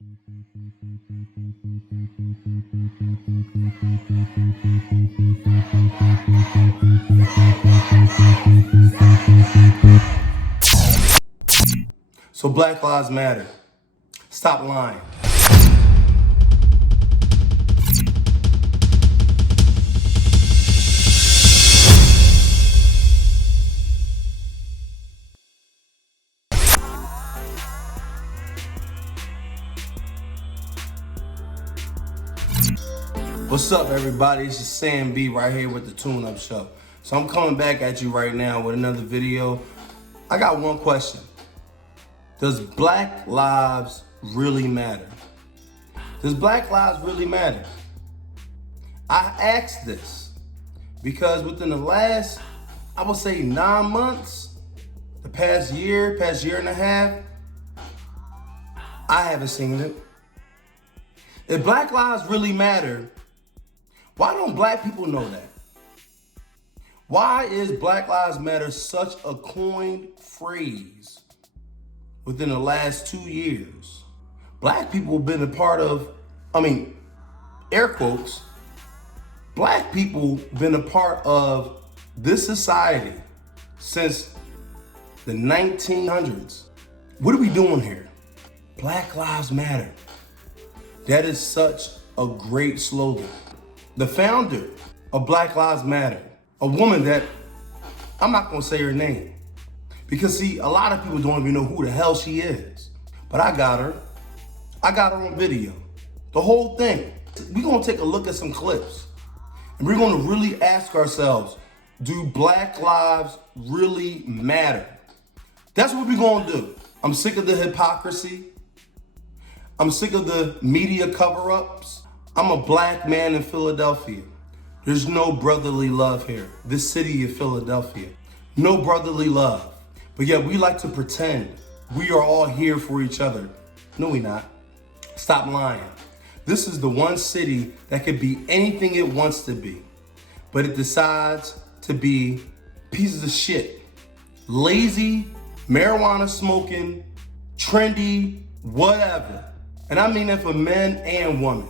So Black Lives Matter. Stop lying. What's up, everybody? It's just Sam B right here with the Tune Up Show. So I'm coming back at you right now with another video. I got one question. Does Black lives really matter? Does Black lives really matter? I asked this because within the last, I would say 9 months, the past year and a half, I haven't seen it. If Black lives really matter, why don't Black people know that? Why is Black Lives Matter such a coined phrase within the last 2 years? Black people have been a part of, air quotes, Black people been a part of this society since the 1900s. What are we doing here? Black Lives Matter. That is such a great slogan. The founder of Black Lives Matter, a woman that, I'm not gonna say her name, because see, a lot of people don't even know who the hell she is. But I got her on video, the whole thing. We're gonna take a look at some clips, and we're gonna really ask ourselves, do Black lives really matter? That's what we're gonna do. I'm sick of the hypocrisy. I'm sick of the media cover-ups. I'm a Black man in Philadelphia. There's no brotherly love here. This city of Philadelphia. No brotherly love. But yet we like to pretend we are all here for each other. No, we not. Stop lying. This is the one city that could be anything it wants to be. But it decides to be pieces of shit. Lazy, marijuana smoking, trendy, whatever. And I mean that for men and women.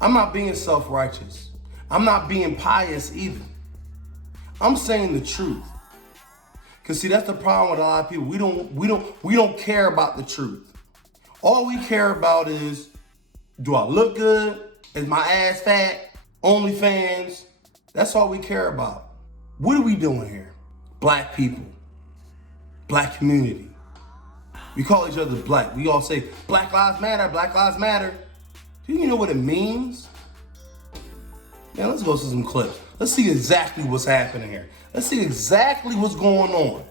I'm not being self-righteous. I'm not being pious either. I'm saying the truth. Cause see, that's the problem with a lot of people. We don't care about the truth. All we care about is, do I look good? Is my ass fat? OnlyFans? That's all we care about. What are we doing here? Black people, Black community. We call each other Black. We all say, Black Lives Matter, Black Lives Matter. Do you know what it means? Man, let's go to some clips. Let's see exactly what's happening here. Let's see exactly what's going on.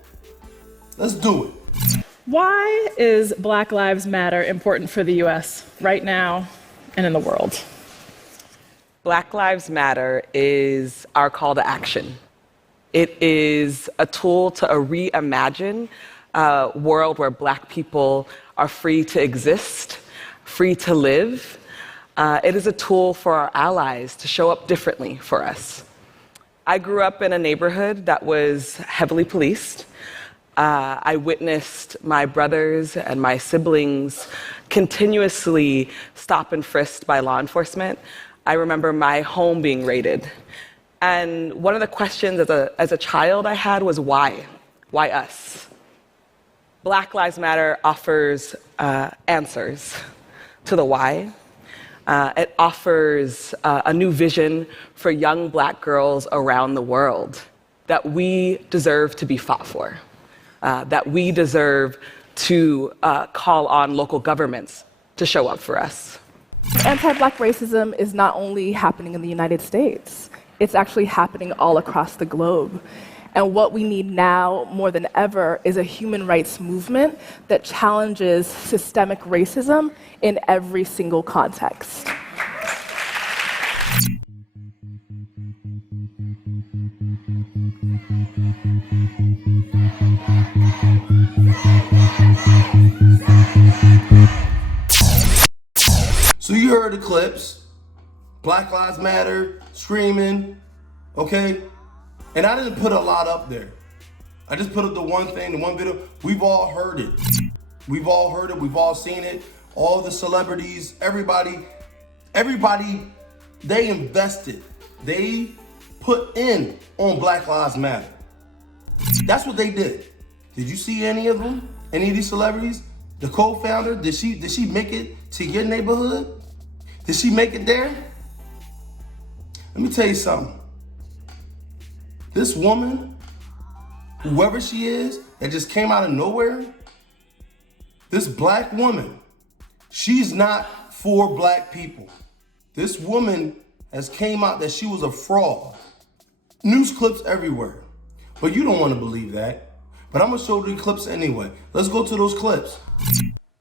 Let's do it. Why is Black Lives Matter important for the US right now and in the world? Black Lives Matter is our call to action. It is a tool to reimagine a world where Black people are free to exist, free to live. It is a tool for our allies to show up differently for us. I grew up in a neighborhood that was heavily policed. I witnessed my brothers and my siblings continuously stopped and frisked by law enforcement. I remember my home being raided. And one of the questions as a child I had was why? Why us? Black Lives Matter offers answers to the why. It offers a new vision for young Black girls around the world that we deserve to be fought for, that we deserve to call on local governments to show up for us. Anti-Black racism is not only happening in the United States, it's actually happening all across the globe. And what we need now, more than ever, is a human rights movement that challenges systemic racism in every single context. So you heard the clips. Black Lives Matter, screaming, okay? And I didn't put a lot up there. I just put up the one thing, the one video. We've all heard it. We've all heard it, we've all seen it all the celebrities, everybody, they invested. They put in on Black Lives Matter. That's what they did. Did you see any of them? Any of these celebrities? The co-founder, did she make it to your neighborhood? Did she make it there? Let me tell you something. This woman, whoever she is, that just came out of nowhere, this black woman, she's not for black people. This woman has came out that she was a fraud. News clips everywhere. But you don't want to believe that. But I'm going to show the clips anyway. Let's go to those clips.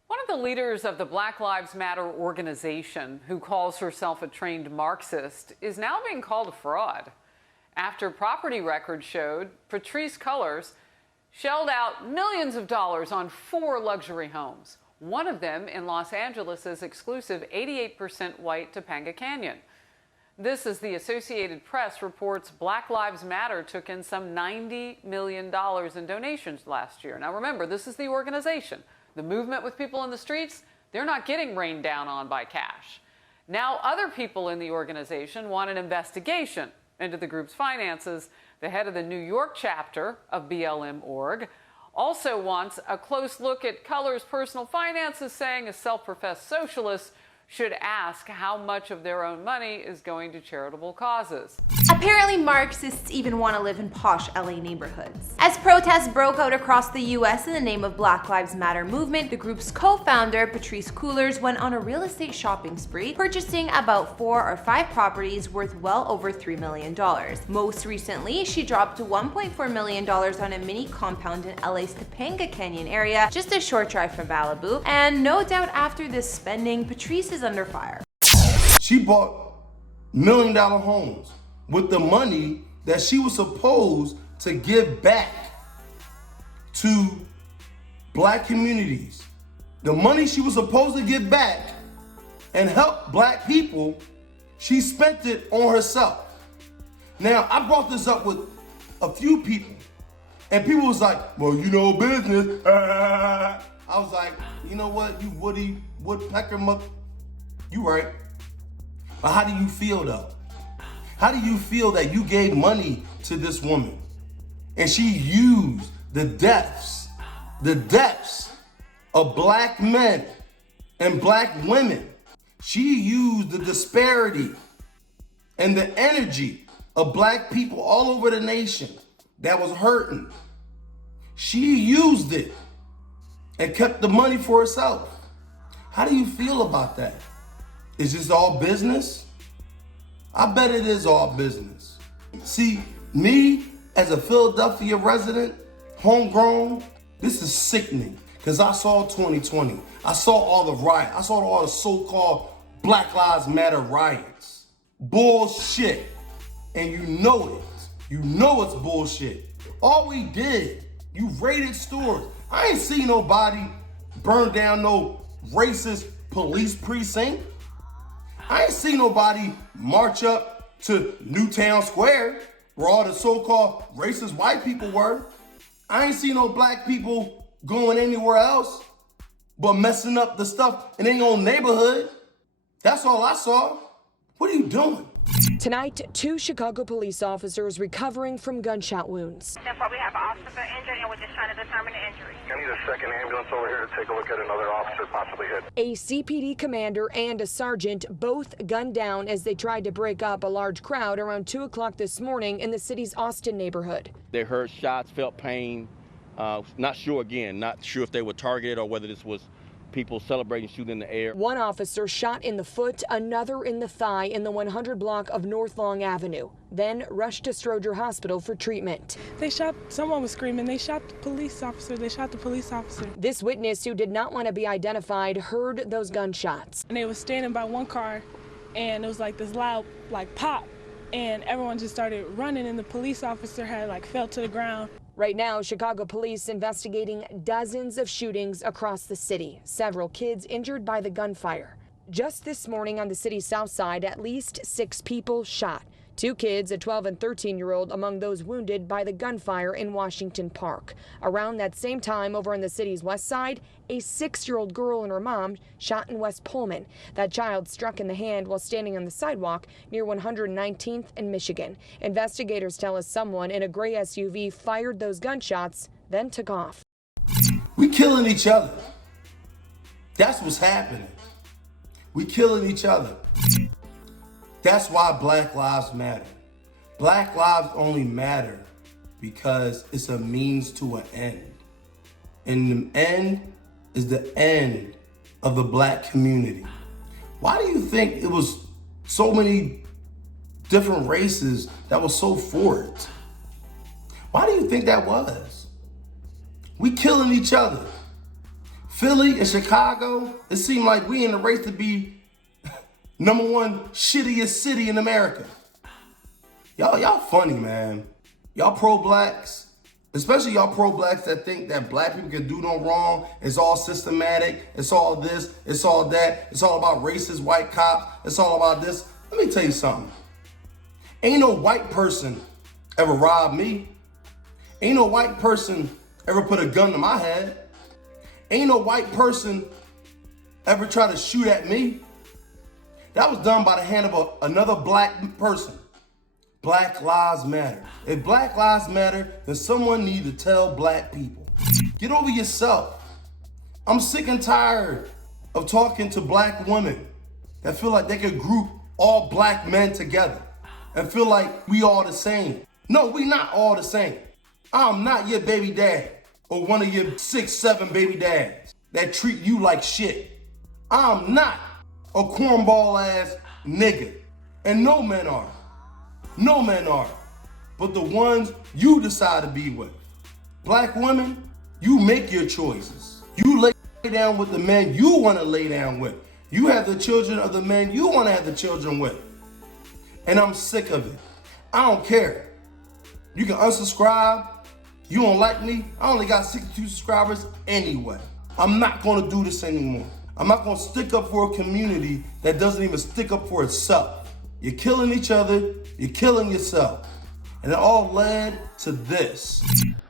One of the leaders of the Black Lives Matter organization, who calls herself a trained Marxist, is now being called a fraud after property records showed Patrisse Cullors shelled out millions of dollars on 4 luxury homes, one of them in Los Angeles' exclusive 88% white Topanga Canyon. This, as the Associated Press reports, Black Lives Matter took in some $90 million in donations last year. Now remember, this is the organization. The movement with people in the streets, they're not getting rained down on by cash. Now other people in the organization want an investigation into the group's finances. The head of the New York chapter of BLM.org also wants a close look at Cullors' personal finances, saying a self-professed socialist should ask how much of their own money is going to charitable causes. Apparently, Marxists even want to live in posh LA neighborhoods. As protests broke out across the US in the name of Black Lives Matter movement, the group's co-founder, Patrisse Cullors, went on a real estate shopping spree, purchasing about 4 or 5 properties worth well over $3 million. Most recently, she dropped $1.4 million on a mini compound in LA's Topanga Canyon area, just a short drive from Malibu, and no doubt after this spending, Patrisse is under fire. She bought $1 million homes with the money that she was supposed to give back to black communities. The money she was supposed to give back and help black people, she spent it on herself. Now, I brought this up with a few people, and people was like, well, you know business. I was like, you know what, you woodpecker you right. But how do you feel though? How do you feel that you gave money to this woman and she used the depths of black men and black women? She used the disparity and the energy of black people all over the nation that was hurting. She used it and kept the money for herself. How do you feel about that? Is this all business? I bet it is all business. See, me as a Philadelphia resident, homegrown, this is sickening because I saw 2020. I saw all the riots. I saw all the so-called Black Lives Matter riots. Bullshit. And you know it. You know it's bullshit. All we did, you raided stores. I ain't seen nobody burn down no racist police precinct. I ain't seen nobody march up to Newtown Square where all the so-called racist white people were. I ain't seen no black people going anywhere else but messing up the stuff in their own neighborhood. That's all I saw. What are you doing? Tonight, 2 Chicago police officers recovering from gunshot wounds. That's why we have an officer injured, and we're just trying to determine the injury. I need a second ambulance over here to take a look at another officer possibly hit. A CPD commander and a sergeant both gunned down as they tried to break up a large crowd around 2 o'clock this morning in the city's Austin neighborhood. They heard shots, felt pain. Not sure if they were targeted or whether this was people celebrating shooting in the air. One officer shot in the foot, another in the thigh in the 100 block of North Long Avenue, then rushed to Stroger Hospital for treatment. Someone was screaming, they shot the police officer. This witness, who did not want to be identified, heard those gunshots. And they were standing by one car, and it was like this loud, pop, and everyone just started running, and the police officer had fell to the ground. Right now, Chicago police investigating dozens of shootings across the city, several kids injured by the gunfire. Just this morning on the city's south side, at least 6 people shot. 2 kids, a 12 and 13-year-old, among those wounded by the gunfire in Washington Park. Around that same time, over on the city's west side, a 6-year-old girl and her mom shot in West Pullman. That child struck in the hand while standing on the sidewalk near 119th and Michigan. Investigators tell us someone in a gray SUV fired those gunshots, then took off. We killing each other. That's what's happening. We killing each other. That's why Black Lives Matter. Black lives only matter because it's a means to an end. And the end is the end of the black community. Why do you think it was so many different races that was so for it? Why do you think that was? We killing each other. Philly and Chicago, it seemed like we in the race to be #1 shittiest city in America. Y'all funny, man. Y'all pro-blacks, especially y'all pro-blacks that think that black people can do no wrong. It's all systematic. It's all this. It's all that. It's all about racist white cops. It's all about this. Let me tell you something. Ain't no white person ever robbed me. Ain't no white person ever put a gun to my head. Ain't no white person ever try to shoot at me. That was done by the hand of another black person. Black Lives Matter. If Black Lives Matter, then someone need to tell black people. Get over yourself. I'm sick and tired of talking to black women that feel like they could group all black men together and feel like we all the same. No, we not all the same. I'm not your baby dad or one of your 6, 7 baby dads that treat you like shit. I'm not a cornball ass nigga. And no men are. No men are. But the ones you decide to be with. Black women, you make your choices. You lay down with the men you want to lay down with. You have the children of the men you want to have the children with. And I'm sick of it. I don't care. You can unsubscribe. You don't like me. I only got 62 subscribers anyway. I'm not going to do this anymore. I'm not going to stick up for a community that doesn't even stick up for itself. You're killing each other. You're killing yourself. And it all led to this.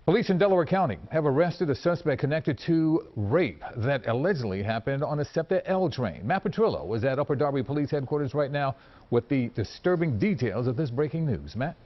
Police in Delaware County have arrested a suspect connected to rape that allegedly happened on a SEPTA L train. Matt Petrillo was at Upper Darby Police Headquarters right now with the disturbing details of this breaking news. Matt?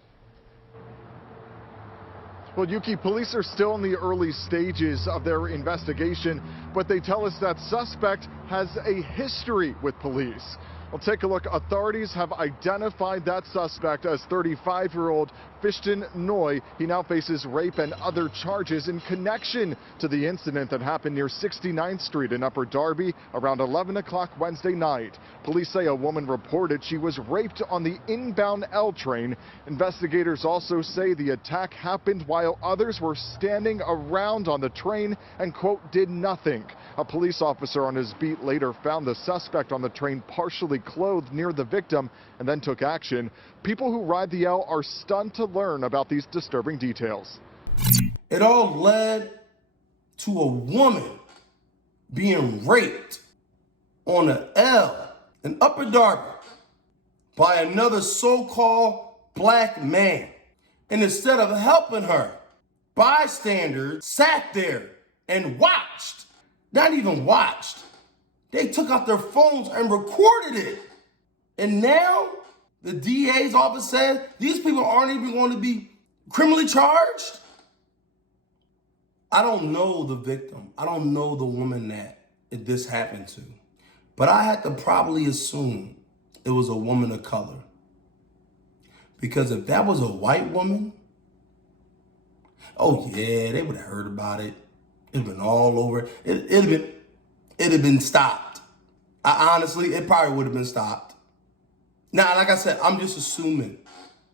Well, Yuki, police are still in the early stages of their investigation, but they tell us that suspect has a history with police. Well, take a look. Authorities have identified that suspect as 35-year-old Fishton Noy. He now faces rape and other charges in connection to the incident that happened near 69th Street in Upper Darby around 11 o'clock Wednesday night. Police say a woman reported she was raped on the inbound L train. Investigators also say the attack happened while others were standing around on the train and, quote, did nothing. A police officer on his beat later found the suspect on the train partially clothed near the victim and then took action. People who ride the L are stunned to learn about these disturbing details. It all led to a woman being raped on an L in Upper Darby by another so-called black man. And instead of helping her, bystanders sat there and watched. Not even watched. They took out their phones and recorded it. And now the DA's office said these people aren't even going to be criminally charged. I don't know the victim. I don't know the woman that this happened to. But I had to probably assume it was a woman of color. Because if that was a white woman, oh yeah, they would have heard about it. It'd been all over. It'd have been stopped. Honestly, it probably would have been stopped. Now, like I said, I'm just assuming.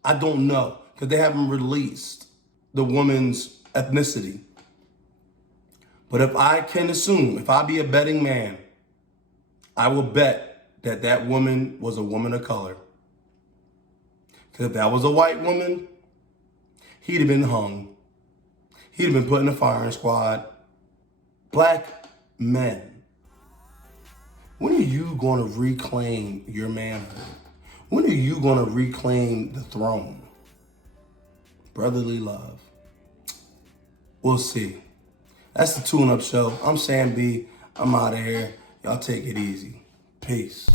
I don't know because they haven't released the woman's ethnicity. But if I can assume, if I be a betting man, I will bet that that woman was a woman of color. Because if that was a white woman, he'd have been hung. He'd have been put in a firing squad. Black men, when are you going to reclaim your manhood? When are you going to reclaim the throne? Brotherly love. We'll see. That's the Tune Up Show. I'm Sam B. I'm out of here. Y'all take it easy. Peace.